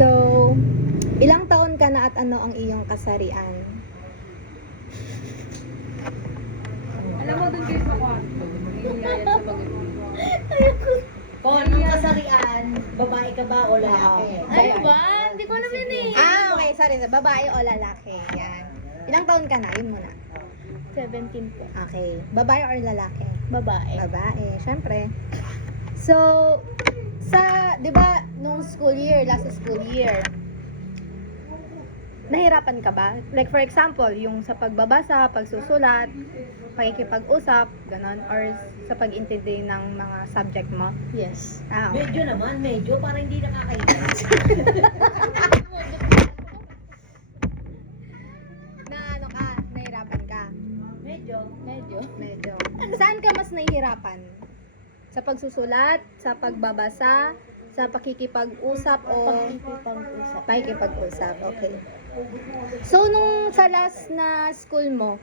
So, ilang taon ka na at ano ang iyong kasarian? Alam mo, dun kayo sa kwarto. Nangyayari sa bagot. Kung anong kasarian, babae ka ba o lalaki? Ay, Ano ba? Hindi ko alam yun eh. Okay, sorry. Babae o lalaki? Yan. Ilang taon ka na? Yun muna. 17 po. Okay. Babae or lalaki? Babae. Babae, syempre. So, di ba, nung school year, last school year, nahirapan ka ba? Like, for example, yung sa pagbabasa, pagsusulat, pakikipag-usap, ganon, or sa pag-intindi ng mga subject mo? Yes. Okay. Medyo naman, medyo, para hindi nakakahiya. Na ano ka, nahirapan ka? Medyo. Medyo. Saan ka mas nahihirapan? Sa pagsusulat, sa pagbabasa, sa pakikipag-usap o Pakikipag-usap. pakikipag-usap? Okay. So, nung sa last na school mo,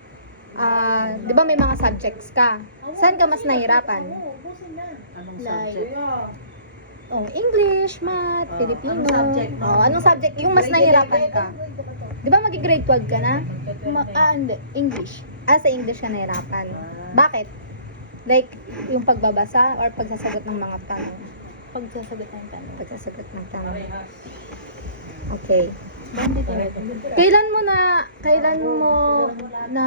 di ba may mga subjects ka? Saan ka mas nahihirapan? Anong Like, subject? Oh, English, Math, Filipino. anong subject? Oh, anong subject? Yung mas nahihirapan ka? Di ba mag-grade 12 ka na? hindi. English. Sa English ka nahihirapan. Bakit? Like, yung pagbabasa or pagsasagot ng mga tanong? Pagsasagot ng tanong. Pagsasagot ng tanong. Okay. Bandit yun. Kailan mo na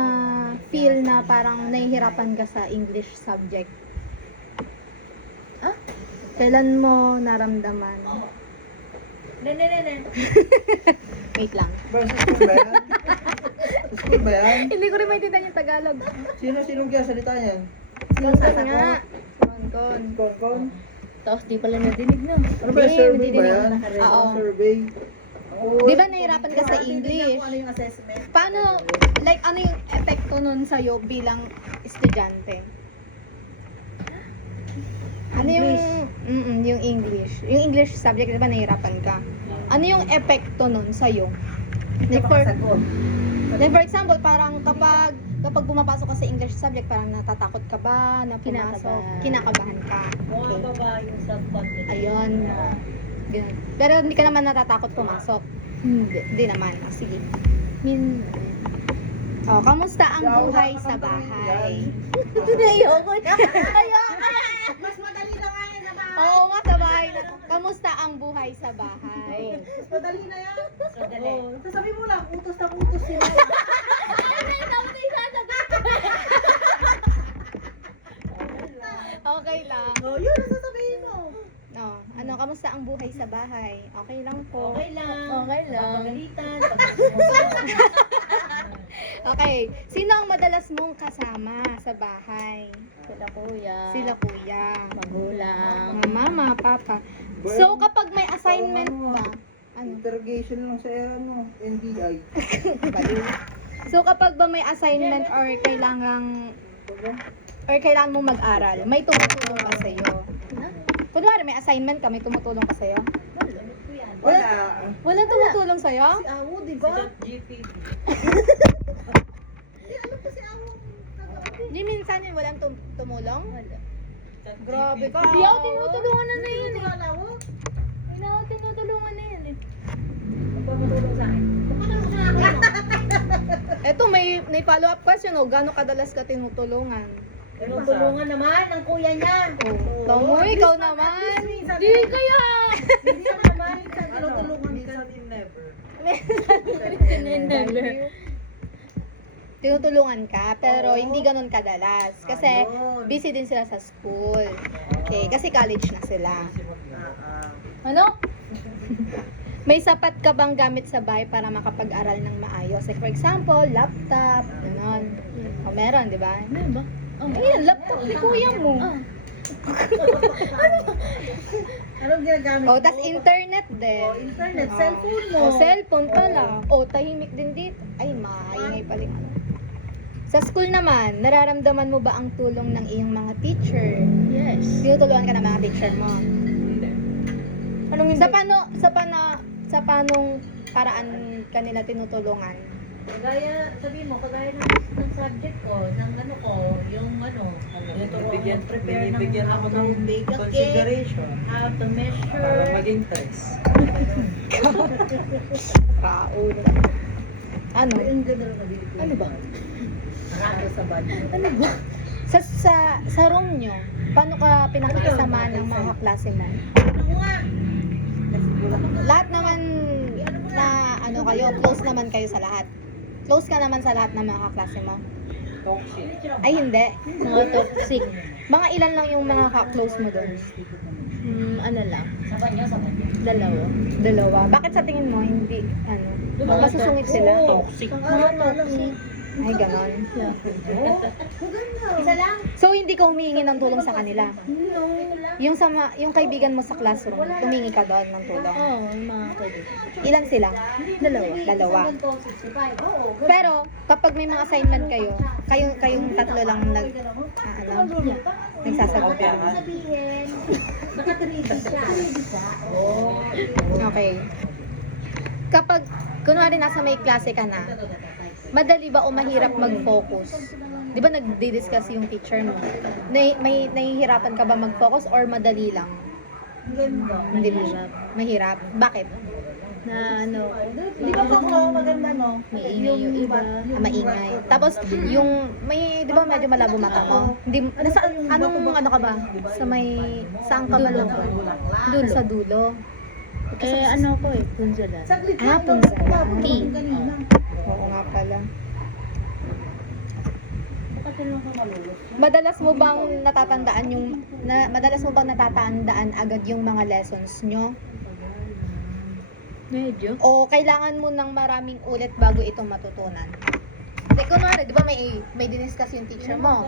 feel na parang nahihirapan ka sa English subject? Ah? Kailan mo naramdaman? Wait lang. Bro, sa school ba yan? Sa school ba yan? Hindi ko rin maintindihan yung Tagalog. Sinong kaya salita niyan? Singkon nga. Singkon. Konkon? Tapos di pala nadinig na. Ano ba yung Hindi, survey hindi ba din yan? Oo. Survey? Di ba nahihirapan ka sa English? Ano yung assessment? Paano, like, ano yung epekto nun sa'yo bilang estudyante? Ano yung, yung English? Yung English subject, di ba nahihirapan ka? Ano yung epekto nun sa'yo? Like for, like for example, parang kapag pumapasok ka sa English subject, parang natatakot ka ba na pumasok? Kinakabahan ka. Okay. Bumababa yung self-confidence. Ayun. Ganun. Pero hindi ka naman natatakot pumasok. Hindi naman. Sige. Oh, kamusta ang buhay sa bahay? Ayoko na. Mas madali na nga yan sa bahay. Oo nga, sa bahay na. Kamusta ang buhay sa bahay? Mas madali na yan. Madali. Oh, sasabihin mo lang, utos na utos sila. Okay lang. Oh, yun ang sasabihin mo. No, ano, kamusta ang buhay sa bahay? Okay lang po. Okay lang. Okay lang. Papagalitan. Okay. Sino ang madalas mong kasama sa bahay? Sila kuya. Sila kuya. Magulang. Mama, papa. So, kapag may assignment ba? Ano? Interrogation lang sa NBI. Baliw. So, kapag ba may assignment or kailangan mo mag-aral, may tumutulong ka sa'yo. Kunwari, may assignment ka, may tumutulong ka sa'yo? Wala. Walang tumutulong sa'yo? Si Awo, di ba? Di minsan yun, walang tumulong? Grabe ka. Hindi ako tinutulungan na yun eh. Wala Awo. Hindi ako tinutulungan na yun eh. Magpamatulong sa akin. Magpamatulong sa akin. Eto, may follow-up question, o gano'ng kadalas ka tinutulungan? Tinutulungan naman ng kuya niya. Oh, tamo, ikaw naman. Di kaya! Hindi ka naman. Tinutulungan ka. Never. Tinutulungan ka, pero hindi ganun kadalas. Kasi Ayun. busy din sila sa school. Okay, kasi college na sila. Ano? May sapat ka bang gamit sa bahay para makapag-aral ng maayos? Like for example, laptop, gano'n. O meron, di ba? Ano ba? Ayun, laptop ni kuya mo. Ah. Anong ginagamit O, tas internet din. internet, Oh. cellphone mo. O, cellphone pala. O, tahimik din dito. Ay, maingay pala yung ano. Sa school naman, nararamdaman mo ba ang tulong ng iyong mga teacher? Yes. Tinutulungan ka ng mga teacher mo? Anong hindi? Sa panong paraan kanila tinutulungan? Kagaya, sabihin mo, kagaya ng subject ko, ng ano ko, yung prepare ng how to bake a cake, Consideration. how to Para measure, maging test. Raul. Ano? Ang ganda na dito. Ano ba? Nakaka sa bad. Ano ba? Sa room nyo, paano ka pinakisama ng mga kaklase mo? Ako nga. Lahat naman na ano kayo, close naman kayo sa lahat. Close ka naman sa lahat ng mga kaklase mo. Ay hindi, mga toxic. Mga ilan lang yung mga ka-close mo doon? Ano lang? Saban niyo. Dalawa. Bakit sa tingin mo hindi ano? Masusungit sila? Toxic. Ay ganon. Isa lang. So hindi ka humihingi ng tulong sa kanila? No. Yung kaibigan mo sa classroom, humingi ka doon ng tulong? Oo, yung mga kaibigan. Ilan sila? Dalawa. Pero kapag may mga assignment kayo, kayong tatlo lang nagsasagot. Sabihin, naka-3D siya. Okay. Kapag kunwari nasa may klase ka na, madali ba o mahirap mag-focus? Di ba nagdi-discuss yung teacher mo? May nahihirapan ka ba mag-focus or madali lang? Hindi mo siya. Mahirap. Bakit? Na ano, Di ba po maganda no? maingay yung iba. Maingay. Tapos yung di ba medyo malabo mata mo? Hindi ano ka ba? Saan ka ba lang? Dulo. Sa dulo. Ano ko punzalan. Saglit Ah, lang, punsa. no? T. Kanina. Oo nga pala. Bakit lang ka malulot? Madalas mo bang natatandaan agad yung mga lessons nyo? Medyo. O kailangan mo ng maraming ulit bago ito matutunan? Like, kunwari, di ba may diniscuss yung teacher mo?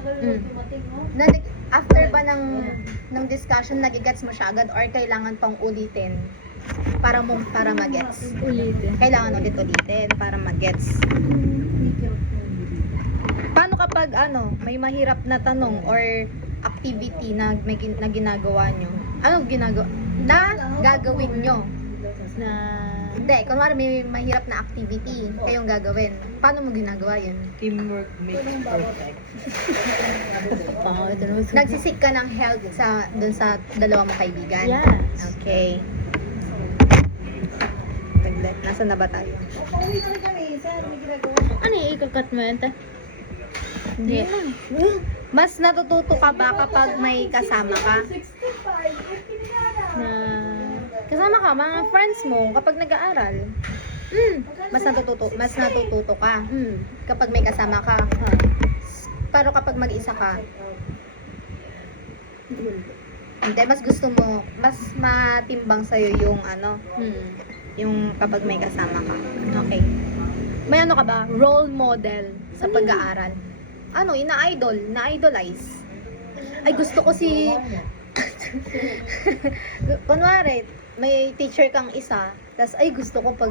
After ba ng discussion, nagigets mo siya agad or kailangan pang ulitin para magets? Ulitin. Kailangan ulit-ulitin para magets. Paano kapag may mahirap na tanong or activity na ginagawa nyo? Ano gagawin nyo? Hindi, kunwari may mahirap na activity kayong gagawin. Paano mo ginagawa yun? Teamwork makes perfect. Pangit naman. Nagsisik ka ng help dun sa dalawa mong kaibigan? Yes. Okay. Taglit. Nasaan na ba tayo? Pauwi na rin kami. Saan may ginagawa? Ano yung ikakat mo yun, te? Hindi. Mas natututo ka ba kapag may kasama ka? Na, Kasama ka, mga friends mo, kapag nag-aaral. Mas natututo ka kapag may kasama ka. Pero kapag mag-isa ka, hindi, mas gusto mo, mas matimbang sa'yo yung yung kapag may kasama ka. Okay. May ano ka ba? Role model sa pag-aaral. Na-idolize. Ay, gusto ko si... Kunwari, may teacher kang isa, tas ay gusto ko pag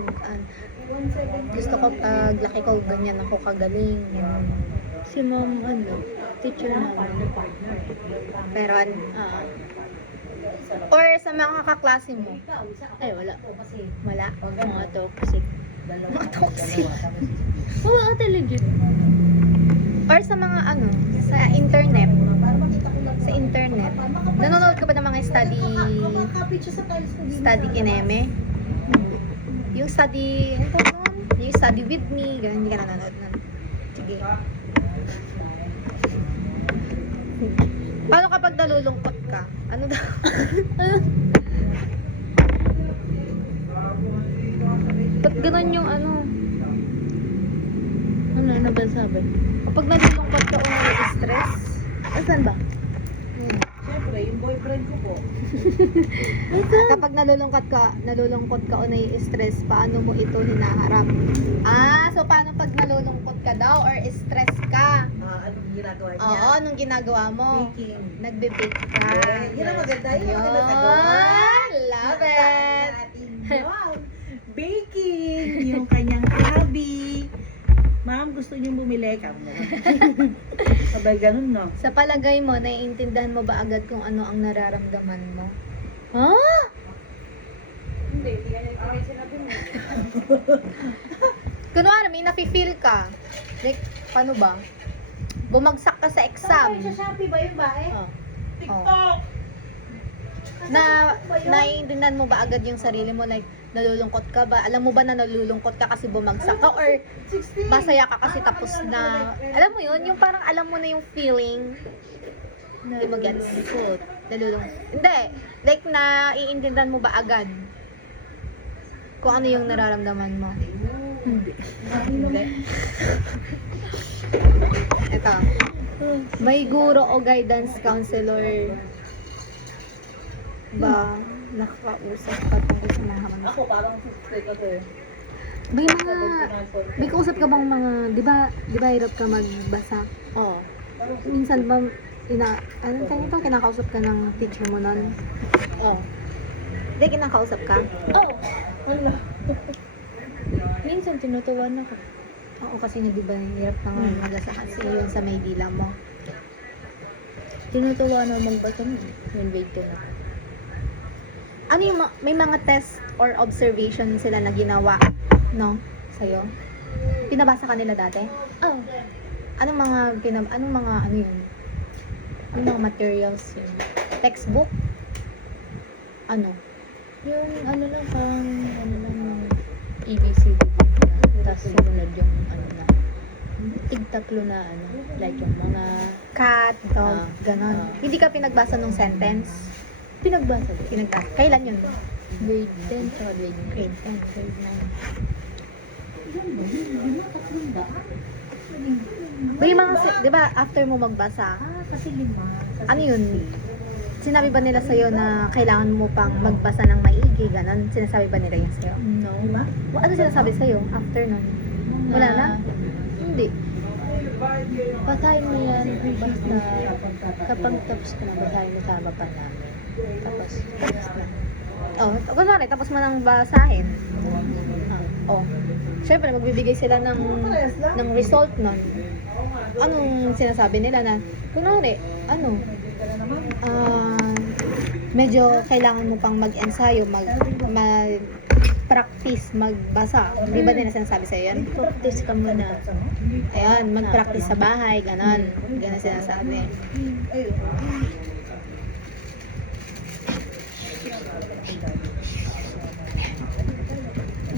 laki ko, ganyan ako kagaling. Ganyan. si mom, teacher namin. Pero, or sa mga kaklase mo, Ay, wala. wala. Mga toxic. Mga toxic. Oo, ate, legit. Or sa mga sa internet. Sa internet. Nanonood ka ba ng mga Makakapit siya sa tiles ko dito. study kineme? Yung study, ano tawag doon? Yung study with me, ganun, hindi ka nanonood nun. Sige. Paano kapag nalulungkot ka? Ano daw? Ba't ganun yung Ano ba sabi? kapag nalulungkot ka o nai-stress? Asan ba? Siyempre, yung boyfriend ko po. Kapag nalulungkot ka o nai-stress, paano mo ito hinaharap? So paano pag nalulungkot ka daw or stress ka? Anong ginagawa niya? Oo, anong ginagawa mo? Baking. Nagbe-bake ka. Yun ang maganda. Yun ang Yun. maganda sagot. Love it. Wow. Baking. Yung kanyang hobby. Ma'am, gusto niyong bumili ka mo. Sabay ganun, no? Sa palagay mo, naiintindihan mo ba agad kung ano ang nararamdaman mo? Ha? Hindi kaya sinabi mo. Kunwari, may nafe-feel ka. Like, paano ba? Bumagsak ka sa exam. Sa Shopee ba yun ba eh? Oh. TikTok! Na naiintindihan mo ba agad yung sarili mo? Like, nalulungkot ka ba? Alam mo ba na nalulungkot ka kasi bumagsak ka? Or masaya ka kasi tapos na, alam mo yun? Yung parang alam mo na yung feeling. Hindi mo gets. Nalulungkot. Hindi. Like, naiintindihan mo ba agad? Kung ano yung nararamdaman mo? Hindi. Hindi. Ito. May guro o guidance counselor ba nakakausap ka tungkol sa mga hamon? Ako parang suspect ako eh. May kausap ka bang mga, di ba hirap ka magbasa? Oo. Minsan ba, kinakausap ka ng teacher mo nun? Oo. Hindi, kinakausap ka? Oo. Wala. Minsan tinutuwan ako. Oo, kasi nga di ba hirap ka nga magbasa kasi yun sa may dila mo. Tinutuwa na magbasa mo. Yung grade 2 na. Ano yung may mga test or observation sila na ginawa, no? Sa'yo? Pinabasa ka nila dati? Oo. Anong mga ano yun? Anong mga materials yun? Textbook? Ano? Yung ano lang, parang ano lang yung ABCD. Tapos sumunod yung ano na. Tig-tatlo na ano. Like yung mga Cat, dog, ganon. Hindi ka pinagbasa ng sentence? pinagbasa ko. Pinagbasa. Kailan yun? Grade 10 tsaka grade 9. Grade 10, grade 9. May mga, di ba, after mo magbasa, Kasi 5. ano yun? Sinabi ba nila sa'yo na kailangan mo pang magbasa ng maigi, ganon? Sinasabi ba nila yan sa'yo? No. Ano sinasabi sa'yo after nun? Wala na? Hindi. Basahin mo yan basta kapag tapos ka na basahin mo sa baba namin. Tapos na. Oh, kunwari, tapos mo nang basahin. Oh. Siyempre, magbibigay sila ng result nun. Anong sinasabi nila na, kunwari, medyo kailangan mo pang mag-ensayo, mag-practice, magbasa. Di ba nila sinasabi sa'yo yan? Practice ka muna. Ayan, mag-practice sa bahay, ganon. Ganon sinasabi.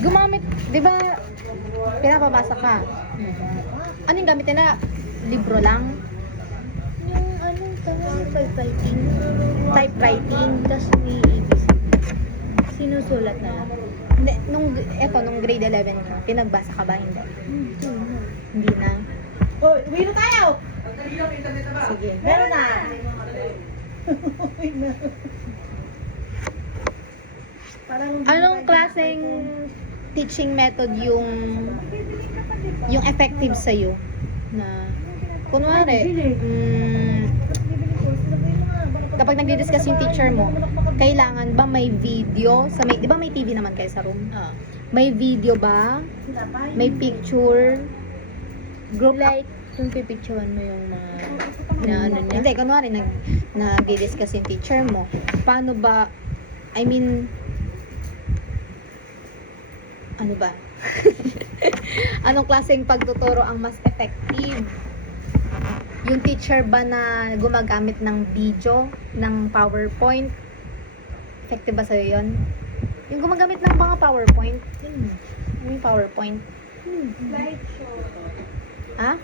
Gumamit, di ba, pinapabasa ka. Ano yung gamit nila? Libro lang? Yung ano, yung typewriting. Typewriting? Tapos may ABC. Sinusulat na lang. Hindi, nung grade 11 ka, pinagbasa ka ba? Hindi. Hindi na. Oh, uwi na tayo! Sige. Meron na! Anong klaseng teaching method yung effective sa'yo? Na, kunwari, kapag nagdi-discuss yung teacher mo, kailangan ba may video? Di ba may TV naman kayo sa room? May video ba? May picture? Group Like, yung pipicturean mo yung mga na ano niya. Hindi, kunwari, nag-discuss yung teacher mo. Paano ba, I mean, ano ba? Anong klaseng pagtuturo ang mas effective? Yung teacher ba na gumagamit ng video, ng PowerPoint? Effective ba sa'yo yun? Yung gumagamit ng mga PowerPoint? Ano yung PowerPoint? Slideshow. Ha?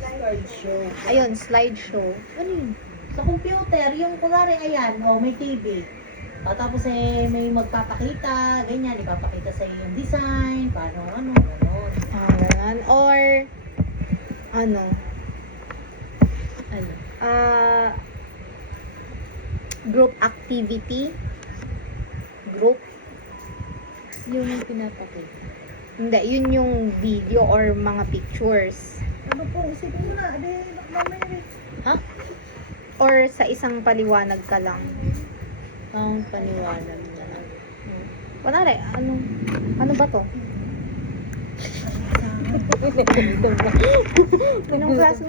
Slideshow. Ayun, slideshow. Ano yun? Sa computer, yung kunwari, ayan, may TV. Tapos may magpapakita, ganyan, ipapakita sa iyo yung design, paano, ano. Ganun. Or, ano? Group activity? Group? Yung pinapakita. Hindi, yun yung video or mga pictures. Ano po, isipin mo na, mamaya Ha? Or sa isang paliwanag ka lang. Ang paniwanag na lang. Kunwari, ano ba to? Anong klase?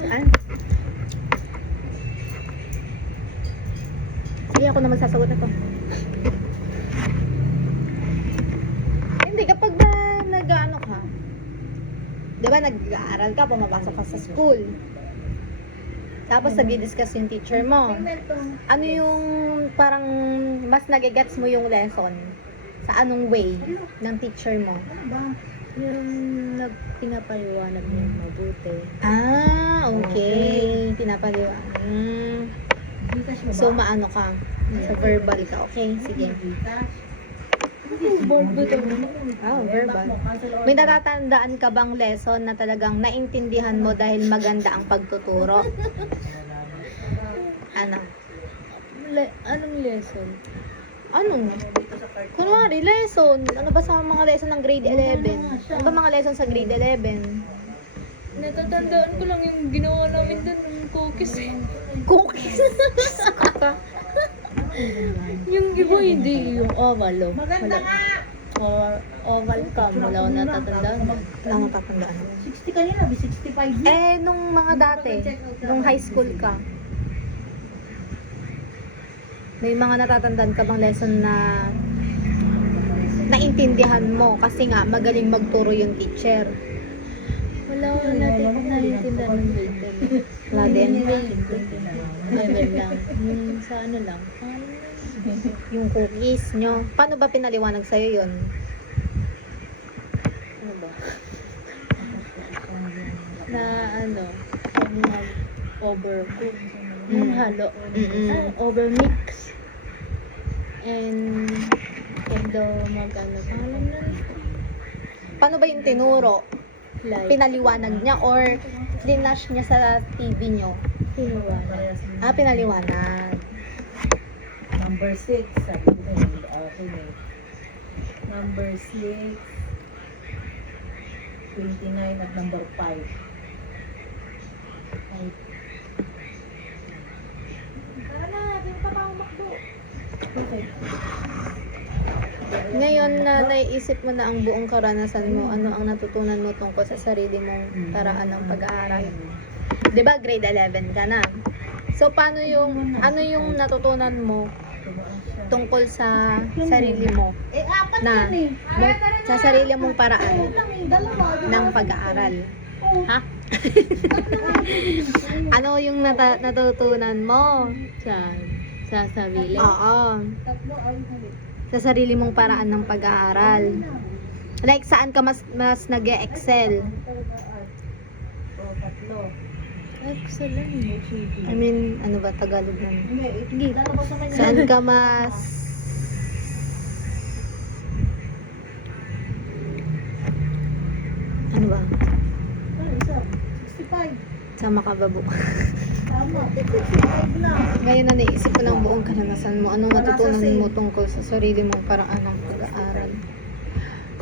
Sige, ako na magsasagot na to. Hindi, kapag nag-ano ka, di ba nag-aaral ka, pumapasok ka sa school. Tapos nagdi-discuss yung teacher mo. Ano yung parang mas nagigets mo yung lesson? Sa anong way ng teacher mo? Yung pinapaliwanag niya mabuti. Ah, okay. Pinapaliwanag. So, maano ka? Sa verbal ka. Okay, sige. Verbal. May natatandaan ka bang lesson na talagang naintindihan mo dahil maganda ang pagtuturo? Ano? Anong lesson? Ano? Kunwari, lesson. Ano ba sa mga lesson ng grade 11? Ano ba mga lesson sa grade 11? Natatandaan ko lang yung ginawa namin dun ng cookies. Cookies. Yung iba hindi, yung oval oh. Maganda nga! Or oval cam, wala ko natatandaan. Wala akong tatandaan. 60 kanina, 65 na. Eh, nung mga dati, nung high school ka, may mga natatandaan ka bang lesson na naintindihan mo kasi nga magaling magturo yung teacher? Wala ko natatandaan ng grade 10. Wala din. Level lang. Yung sa ano lang. Yung cookies nyo. Paano ba pinaliwanag sa'yo yun? Ano ba? Na ano, pag mag-overcook, yung halo, overmix. And, pag daw mag-ano, alam na, Paano ba yung tinuro? like, Pinaliwanag niya or flinash niya sa TV nyo? pinuwanag. Ah, pinaliwanag. Number 6, sabi ko okay. Number 6, 29 at number 5. Okay. Ngayon na naiisip mo na ang buong karanasan mo, ano ang natutunan mo tungkol sa sarili mong paraan ng pag-aaral? 'Di ba grade 11 ka na? So paano yung ano yung natutunan mo tungkol sa sarili mo Apat na yan sa sarili mong paraan Dalawa. ng pag-aaral? Ha? Ano yung natutunan mo? Sa sarili. Oo. Sa sarili mong paraan ng pag-aaral. Like saan ka mas nag-excel? Excellent. I mean, ano ba Tagalog nun? Hindi, lalabas naman yun. Saan ka mas ano ba? Ano, isa? 65. Sa makababo. Tama. 65 na. Ngayon na naisip ko ng buong karanasan mo. Anong natutunan mo tungkol sa sarili mong paraan ng pag-aaral?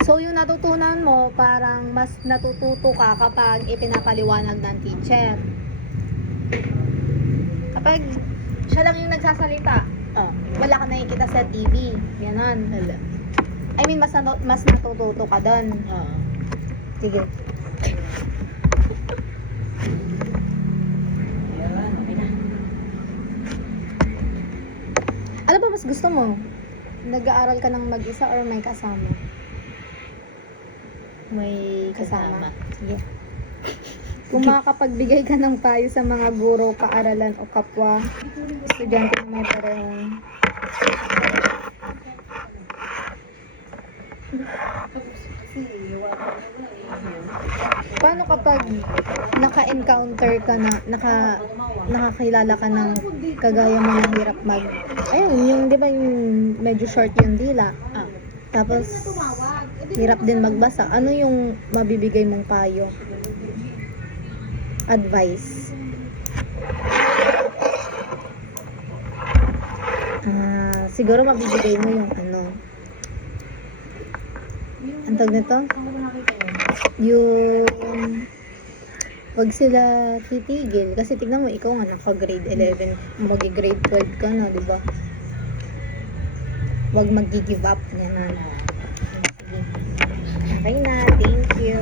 So, yung natutunan mo, parang mas natututo ka kapag ipinapaliwanag ng teacher. Kapag siya lang yung nagsasalita, wala ka nakikita sa TV. Ganon. Hala. I mean, mas natututo ka doon. Oo. Sige. Ayan, okay na. Ano ba mas gusto mo? Nag-aaral ka ng mag-isa or may kasama? May kasama. Sige. Kung makakapagbigay ka ng payo sa mga guro, kaaralan o kapwa, estudyante na may parehong paano kapag naka-encounter ka na, nakakilala ka ng kagaya mo na hirap ayun, yung, di ba yung medyo short yung dila, tapos hirap din magbasa, ano yung mabibigay mong payo? Advice? Siguro mabibigay mo yung ano, ang tawag nito? Yung wag sila titigil kasi tignan mo ikaw nga naka grade 11 magi-grade 12 ka na, di ba? Wag mag-give up yan na. Okay na, thank you.